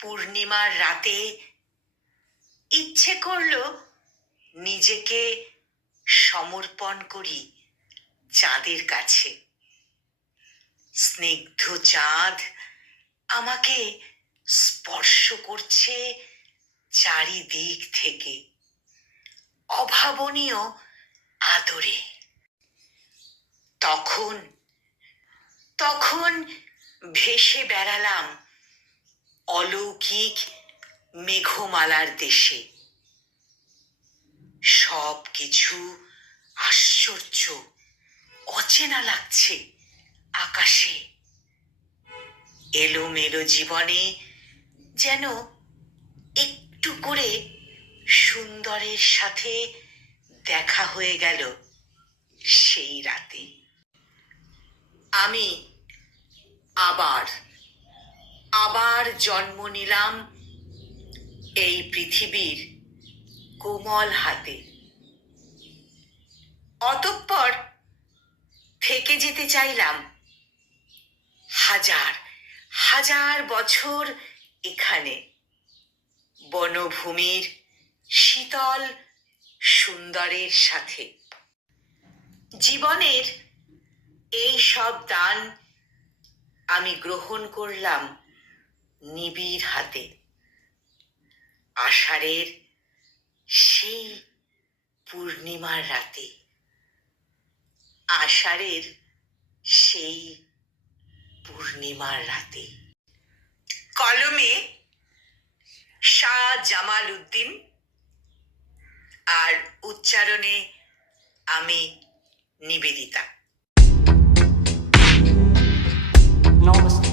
পূর্ণিমার রাতে ইচ্ছে করল নিজেকে সমর্পণ করি চাঁদের কাছে। স্নিগ্ধ চাঁদ আমাকে স্পর্শ করছে চারিদিক থেকে, অভাবনীয় আদরে। তখন তখন ভেসে বেড়ালাম অলৌকিক মেঘমালার দেশে। সব কিছু আশ্চর্য, অচেনা লাগছে আকাশে। এলোমেলো জীবনে যেন একটু করে সুন্দরের সাথে দেখা হয়ে গেল সেই রাতে। আমি আবার জন্ম নিলাম এই পৃথিবীর কোমল হাতে। অতঃপর থেকে যেতে চাইলাম হাজার হাজার বছর এখানে। বনভূমির শীতল সুন্দরের সাথে। জীবনের এই সব দান আমি গ্রহণ করলাম নিবিড় হাতে। আষাঢ়ের সেই পূর্ণিমার রাতে। আষাঢ়ের সেই পূর্ণিমার রাতে। কলমে শাহ জামাল উদ্দিন আর উচ্চারণে আমি নিবেদিতা। Namaste.